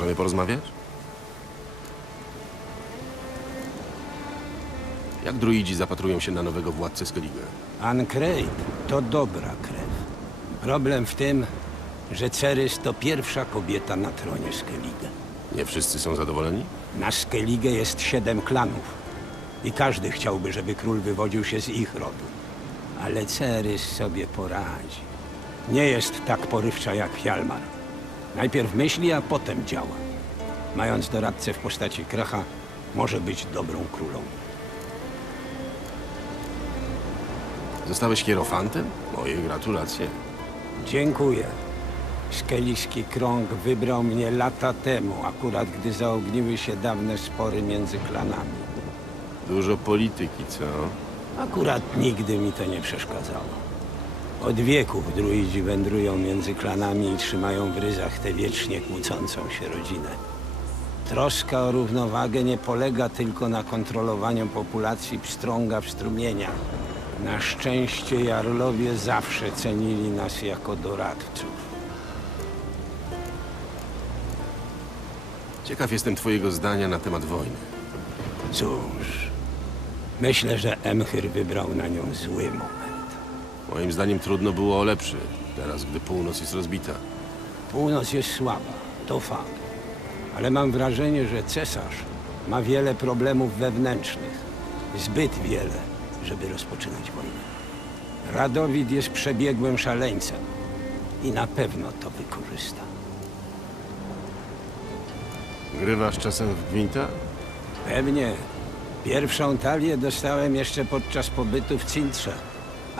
Możemy porozmawiać? Jak druidzi zapatrują się na nowego władcę Skellige? Ancrate to dobra krew. Problem w tym, że Cerys to pierwsza kobieta na tronie Skellige. Nie wszyscy są zadowoleni? Na Skellige jest siedem klanów. I każdy chciałby, żeby król wywodził się z ich rodu. Ale Cerys sobie poradzi. Nie jest tak porywcza jak Hjalmar. Najpierw myśli, a potem działa. Mając doradcę w postaci Kracha, może być dobrą królą. Zostałeś hierofantem? Moje gratulacje. Dziękuję. Skeliski krąg wybrał mnie lata temu, akurat gdy zaogniły się dawne spory między klanami. Dużo polityki, co? Akurat nigdy mi to nie przeszkadzało. Od wieków druidzi wędrują między klanami i trzymają w ryzach tę wiecznie kłócącą się rodzinę. Troska o równowagę nie polega tylko na kontrolowaniu populacji pstrąga w strumieniach. Na szczęście Jarlowie zawsze cenili nas jako doradców. Ciekaw jestem twojego zdania na temat wojny. Cóż, myślę, że Emhyr wybrał na nią zły moment. Moim zdaniem trudno było o lepszy, teraz gdy północ jest rozbita. Północ jest słaba, to fakt. Ale mam wrażenie, że cesarz ma wiele problemów wewnętrznych. Zbyt wiele, żeby rozpoczynać wojnę. Radowid jest przebiegłym szaleńcem i na pewno to wykorzysta. Grywasz czasem w gwinta? Pewnie. Pierwszą talię dostałem jeszcze podczas pobytu w Cintrze,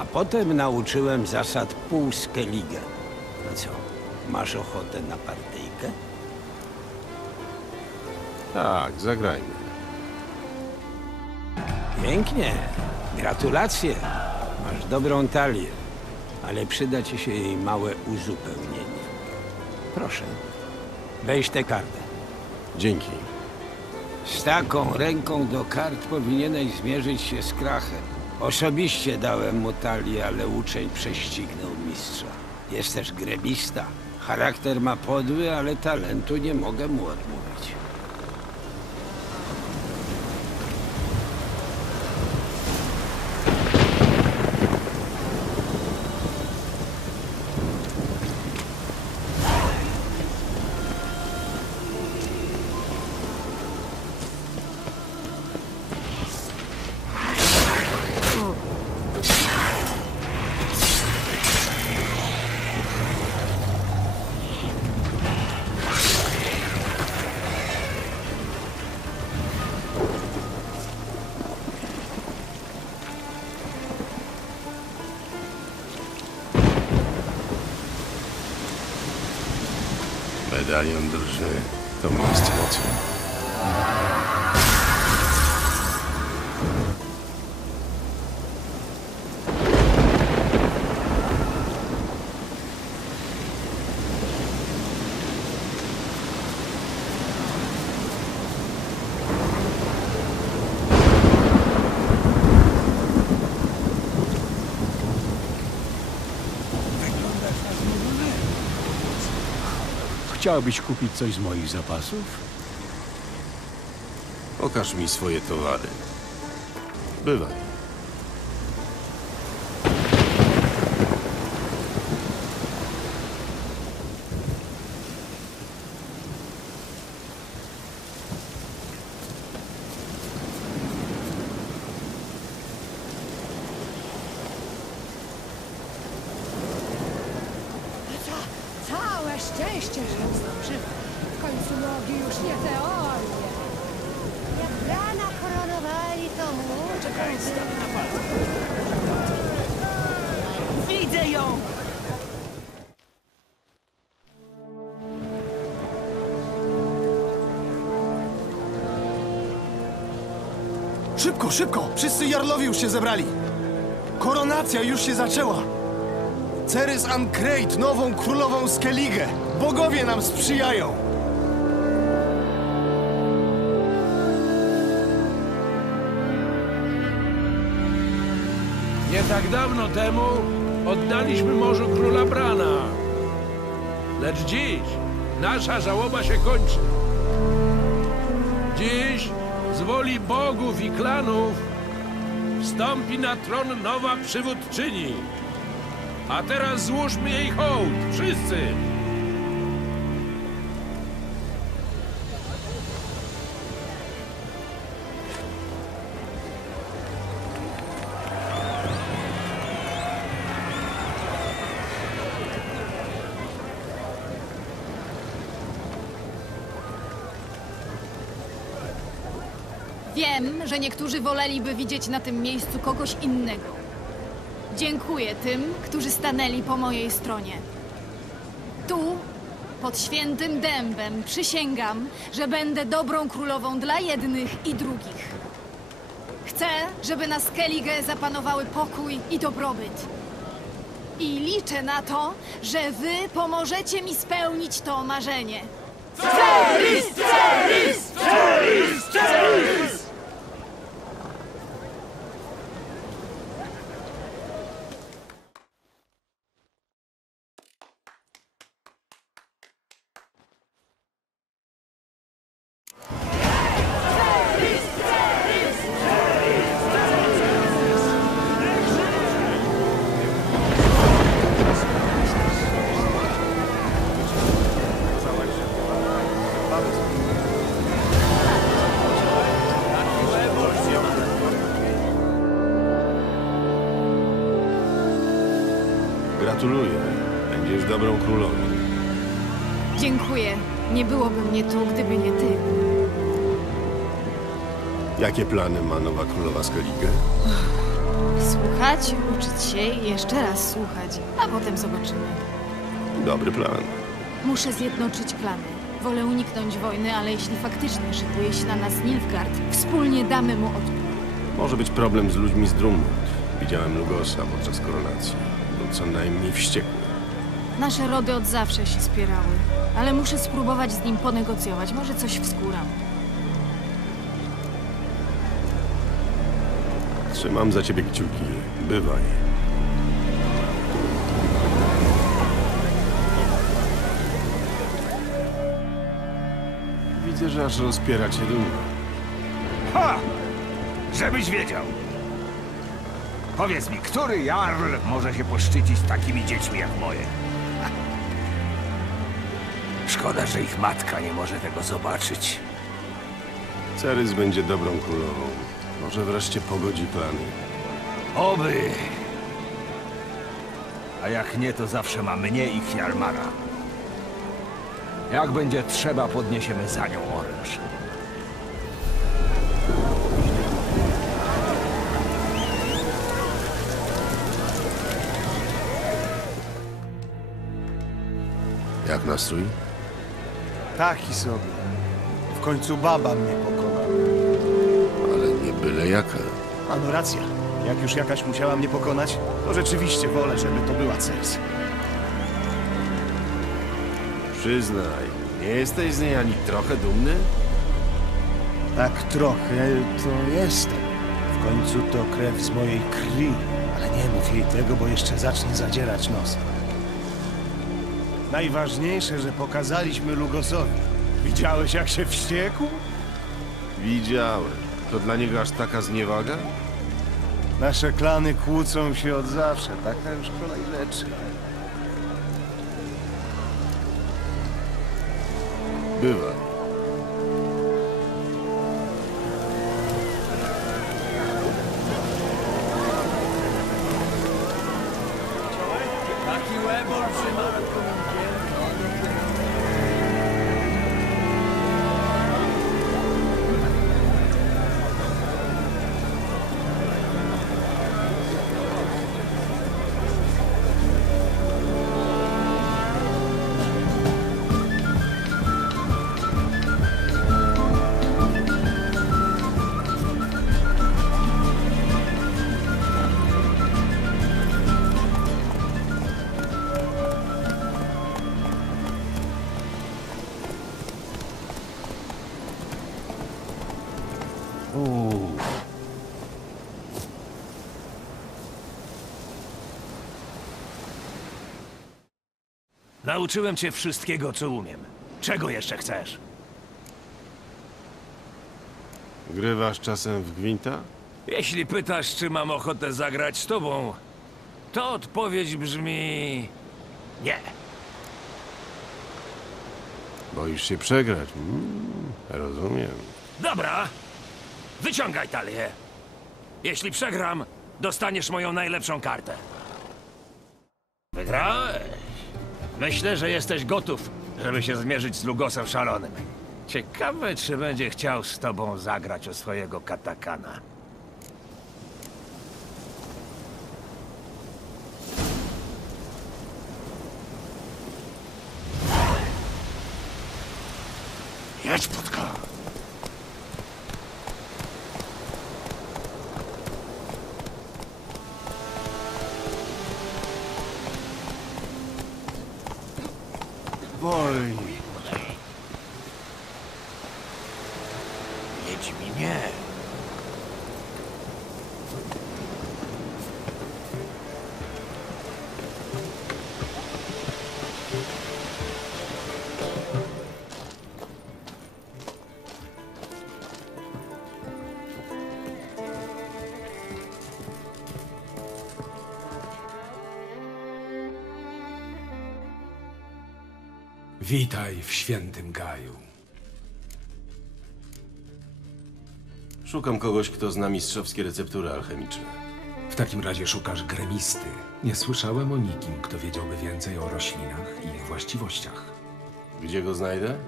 a potem nauczyłem zasad pół skellige. No co, masz ochotę na partyjkę? Tak, zagrajmy. Pięknie. Gratulacje. Masz dobrą talię, ale przyda ci się jej małe uzupełnienie. Proszę, weź tę kartę. Dzięki. Z taką ręką do kart powinieneś zmierzyć się z krachem. Osobiście dałem mu talię, ale uczeń prześcignął mistrza. Jest też grebista. Charakter ma podły, ale talentu nie mogę mu odmówić. ayındırıcı dominasyon atıyor. Chciałbyś kupić coś z moich zapasów? Pokaż mi swoje towary. Bywaj. Ca- Całe szczęście, że zdążyłem. W końcu nogi już nie teorie. Jak rana koronowali, to mu... Czekaj, Widzę ją! Szybko, szybko! Wszyscy jarlowie już się zebrali! Koronacja już się zaczęła! Cerys Ancrate, nową królową Skellige! Bogowie nam sprzyjają! Nie tak dawno temu oddaliśmy morzu króla Brana. Lecz dziś nasza żałoba się kończy. Dziś z woli bogów i klanów wstąpi na tron nowa przywódczyni. A teraz złóżmy jej hołd, wszyscy! Że niektórzy woleliby widzieć na tym miejscu kogoś innego. Dziękuję tym, którzy stanęli po mojej stronie. Tu, pod świętym dębem, przysięgam, że będę dobrą królową dla jednych i drugich. Chcę, żeby na Skellige zapanowały pokój i dobrobyt. I liczę na to, że wy pomożecie mi spełnić to marzenie. Gratuluję. Będziesz dobrą królową. Dziękuję. Nie byłoby mnie tu, gdyby nie ty. Jakie plany ma nowa królowa Skellige? Słuchać, uczyć się i jeszcze raz słuchać, a potem zobaczymy. Dobry plan. Muszę zjednoczyć plany. Wolę uniknąć wojny, ale jeśli faktycznie szykuje się na nas Nilfgaard, wspólnie damy mu odpór. Może być problem z ludźmi z Drummond. Widziałem Lugosa podczas koronacji. Co najmniej wściekły. Nasze rody od zawsze się spierały, ale muszę spróbować z nim ponegocjować. Może coś wskóram. Trzymam za ciebie kciuki. Bywaj. Widzę, że aż rozpiera cię duma. Ha! Żebyś wiedział. Powiedz mi, który jarl może się poszczycić takimi dziećmi jak moje? Szkoda, że ich matka nie może tego zobaczyć. Cerys będzie dobrą królową. Może wreszcie pogodzi plany. Oby! A jak nie, to zawsze ma mnie i Hjalmara. Jak będzie trzeba, podniesiemy za nią oręż. Jak nastrój? Taki sobie. W końcu baba mnie pokonała. Ale nie byle jaka. Ano racja. Jak już jakaś musiała mnie pokonać, to rzeczywiście wolę, żeby to była Cersei. Przyznaj, nie jesteś z niej ani trochę dumny? Tak trochę to jestem. W końcu to krew z mojej krwi. Ale nie mów jej tego, bo jeszcze zacznie zadzierać nos. Najważniejsze, że pokazaliśmy Lugosowi. Widziałeś, jak się wściekł? Widziałem. To dla niego aż taka zniewaga? Nasze klany kłócą się od zawsze. Taka już kolej rzeczy. Bywa. Nauczyłem cię wszystkiego, co umiem. Czego jeszcze chcesz? Grywasz czasem w gwinta? Jeśli pytasz, czy mam ochotę zagrać z tobą, to odpowiedź brzmi... Nie. Boisz się przegrać? Mm, rozumiem. Dobra, wyciągaj talię. Jeśli przegram, dostaniesz moją najlepszą kartę. Wygrałeś. Myślę, że jesteś gotów, żeby się zmierzyć z Lugosem Szalonym. Ciekawe, czy będzie chciał z tobą zagrać o swojego katakana. Witaj w świętym Gaju. Szukam kogoś, kto zna mistrzowskie receptury alchemiczne. W takim razie szukasz gremisty. Nie słyszałem o nikim, kto wiedziałby więcej o roślinach i ich właściwościach. Gdzie go znajdę?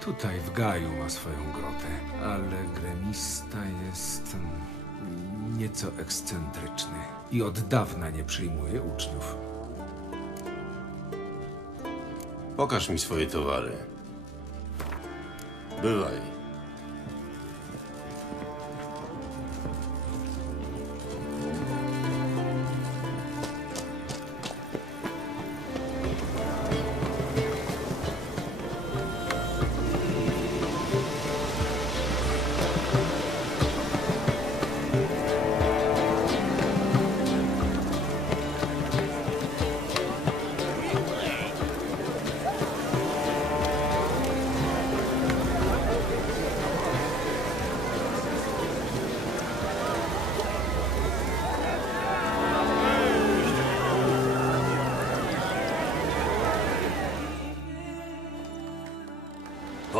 Tutaj w Gaju ma swoją grotę, ale gremista jest mm, nieco ekscentryczny i od dawna nie przyjmuje uczniów. Pokaż mi swoje towary. Bywaj.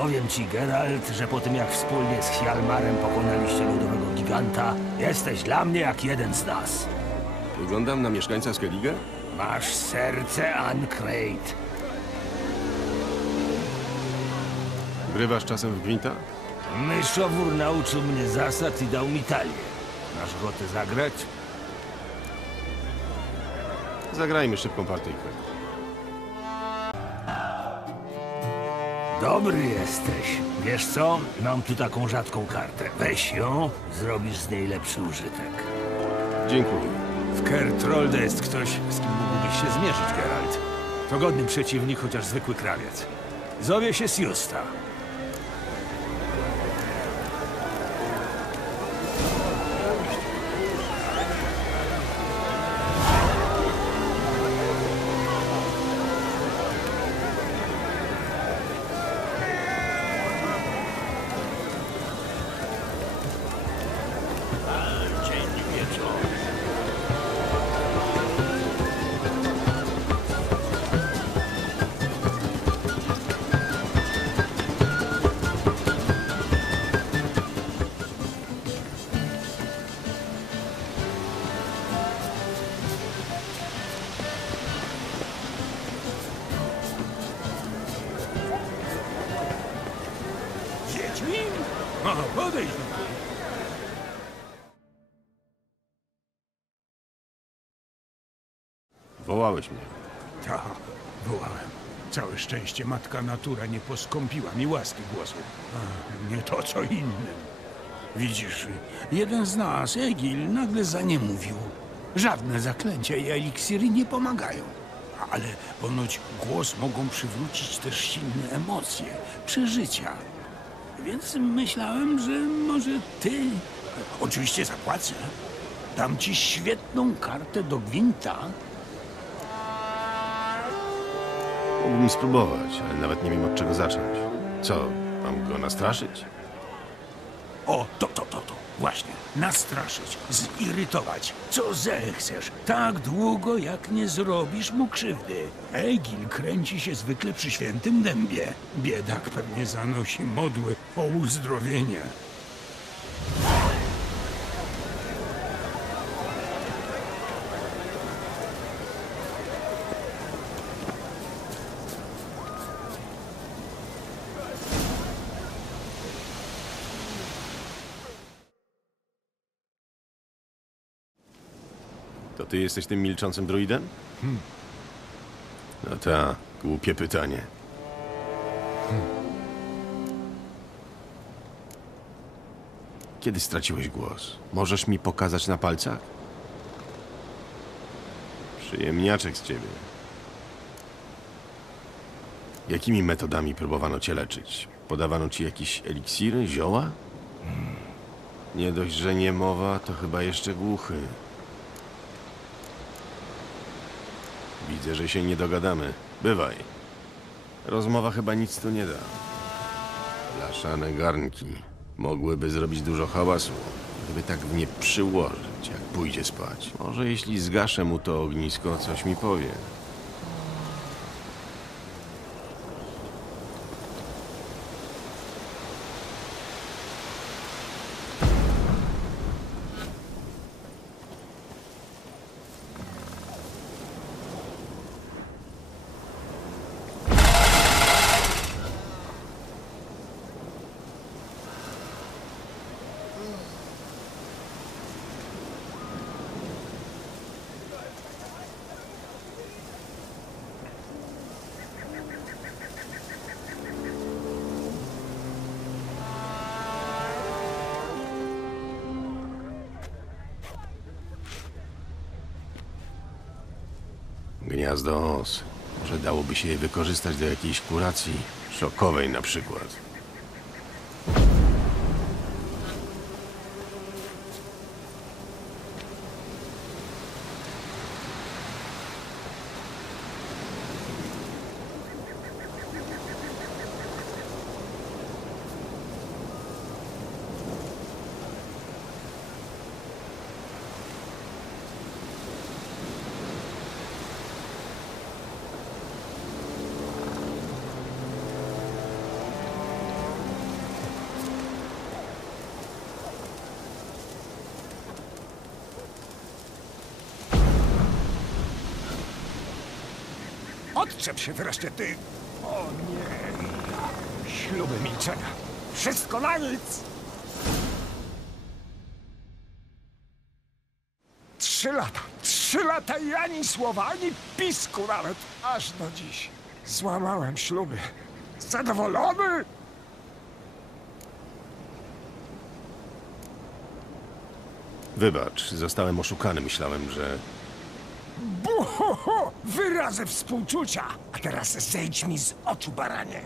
Powiem ci, Geralt, że po tym jak wspólnie z Hjalmarem pokonaliście lodowego giganta, jesteś dla mnie jak jeden z nas. Wyglądam na mieszkańca Skellige? Masz serce Ancrate. Grywasz czasem w gwinta? Myszowór nauczył mnie zasad i dał mi talię. Masz ochotę zagrać? Zagrajmy szybką partyjkę. Dobry jesteś. Wiesz co? Mam tu taką rzadką kartę. Weź ją, zrobisz z niej lepszy użytek. Dziękuję. W Kertrolde jest ktoś, z kim mógłbyś się zmierzyć, Geralt. To godny przeciwnik, chociaż zwykły krawiec. Zowie się Sjusta. Podejdź do mnie. Wołałeś mnie. Tak, wołałem. Całe szczęście matka natura nie poskąpiła mi łaski głosu. A, nie to, co innym. Widzisz, jeden z nas, Egil, nagle zaniemówił. Żadne zaklęcia i eliksiry nie pomagają. Ale ponoć głos mogą przywrócić też silne emocje, przeżycia. Więc myślałem, że może ty... Oczywiście zapłacę. Dam ci świetną kartę do gwinta, Mógłbym spróbować, ale nawet nie wiem od czego zacząć. Co, mam go nastraszyć? O, to, to, to, to. Właśnie. Nastraszyć, zirytować. Co zechcesz. Tak długo, jak nie zrobisz mu krzywdy. Egil kręci się zwykle przy świętym dębie. Biedak pewnie zanosi modły o uzdrowienie. To ty jesteś tym milczącym druidem? No ta, głupie pytanie. Kiedy straciłeś głos? Możesz mi pokazać na palcach? Przyjemniaczek z ciebie. Jakimi metodami próbowano cię leczyć? Podawano ci jakieś eliksiry, zioła? Nie dość, że nie mowa, to chyba jeszcze głuchy. Widzę, że się nie dogadamy. Bywaj. Rozmowa chyba nic tu nie da. Blaszane garnki mogłyby zrobić dużo hałasu, gdyby tak w nie przyłożyć, jak pójdzie spać. Może jeśli zgaszę mu to ognisko, coś mi powie. Gniazdo os. Może dałoby się je wykorzystać do jakiejś kuracji. Szokowej na przykład. Odczep się wreszcie ty! O nie! Śluby milczenia! Wszystko na nic! Trzy lata! Trzy lata i ani słowa, ani pisku nawet! Aż do dziś. Złamałem śluby. Zadowolony? Wybacz, zostałem oszukany. Myślałem, że... Buhoho! Wyrazy współczucia! A teraz zejdź mi z oczu, baranie!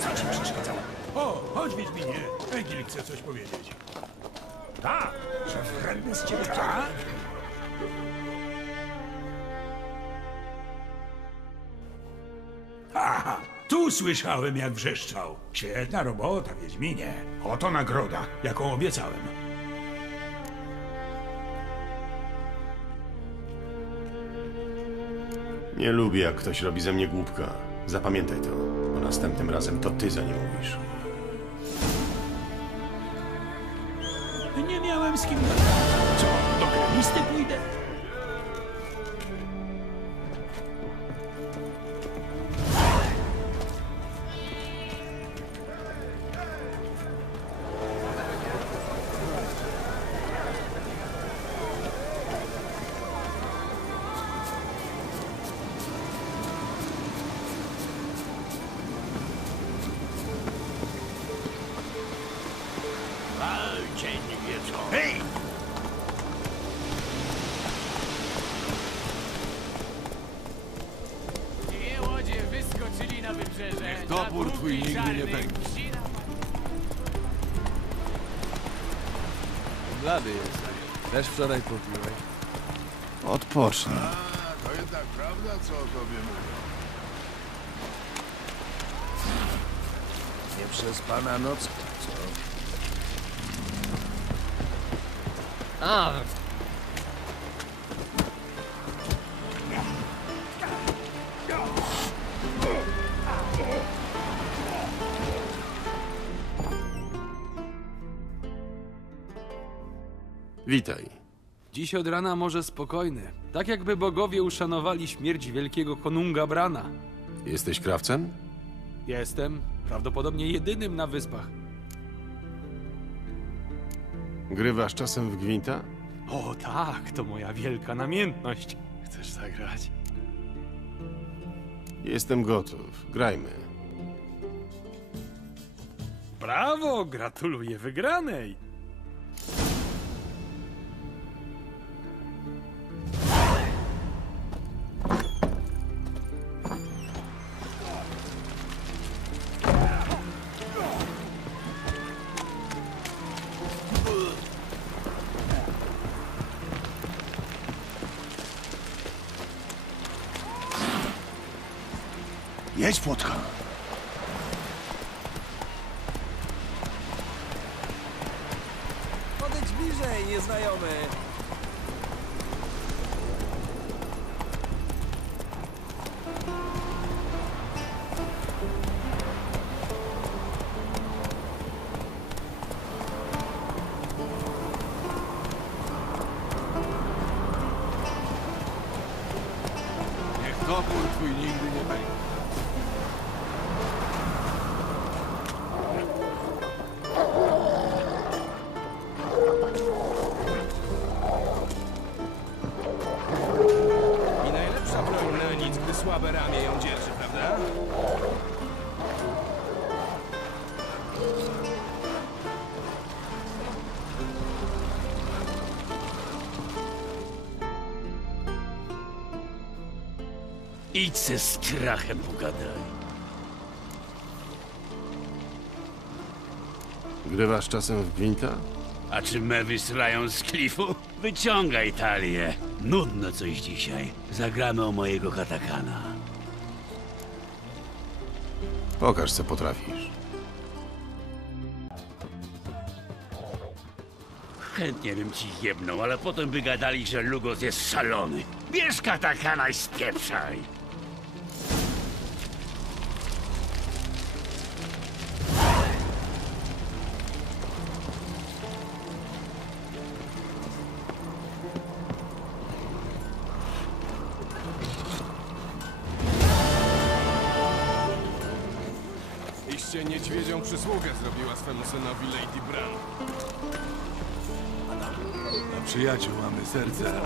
Co ci przeszkadzało? O, chodź Wiedźminie. Egil chce coś powiedzieć. Tak, że wredny z ciebie tak? Aha, tu słyszałem jak wrzeszczał. Świetna robota, Wiedźminie. Oto nagroda, jaką obiecałem. Nie lubię, jak ktoś robi ze mnie głupka. Zapamiętaj to, bo następnym razem to ty za nie mówisz. Nie miałem z kim gadać. Co, do kremisty pójdę? rzeczą. Topór twój nigdy nie pęknie. Blady jest. Też wczoraj popiłeś. Odpocznij. To jednak prawda, co o tobie mówią. Nie przez pana noc, co? A, Witaj. dziś od rana może spokojny. Tak jakby bogowie uszanowali śmierć wielkiego konunga Brana. Jesteś krawcem? Jestem prawdopodobnie jedynym na wyspach. Grywasz czasem w gwinta? O tak, to moja wielka namiętność. Chcesz zagrać? Jestem gotów. Grajmy. Brawo, gratuluję wygranej. Jedź, płotka. Podejdź bliżej, nieznajomy. Słabe ramię ją dzierży, prawda? Idź se z strachem pogadaj. Grywasz czasem w gwinta? A czy me wysrają z klifu? Wyciągaj talię. Nudno coś dzisiaj. Zagramy o mojego katakana. Pokaż, co potrafisz. Chętnie bym ci jebnął, ale potem by gadali, że Lugos jest szalony. Bierz katakana i spieprzaj. Przysługę zrobiła swemu synowi Lady Bran. Na przyjaciół mamy serce.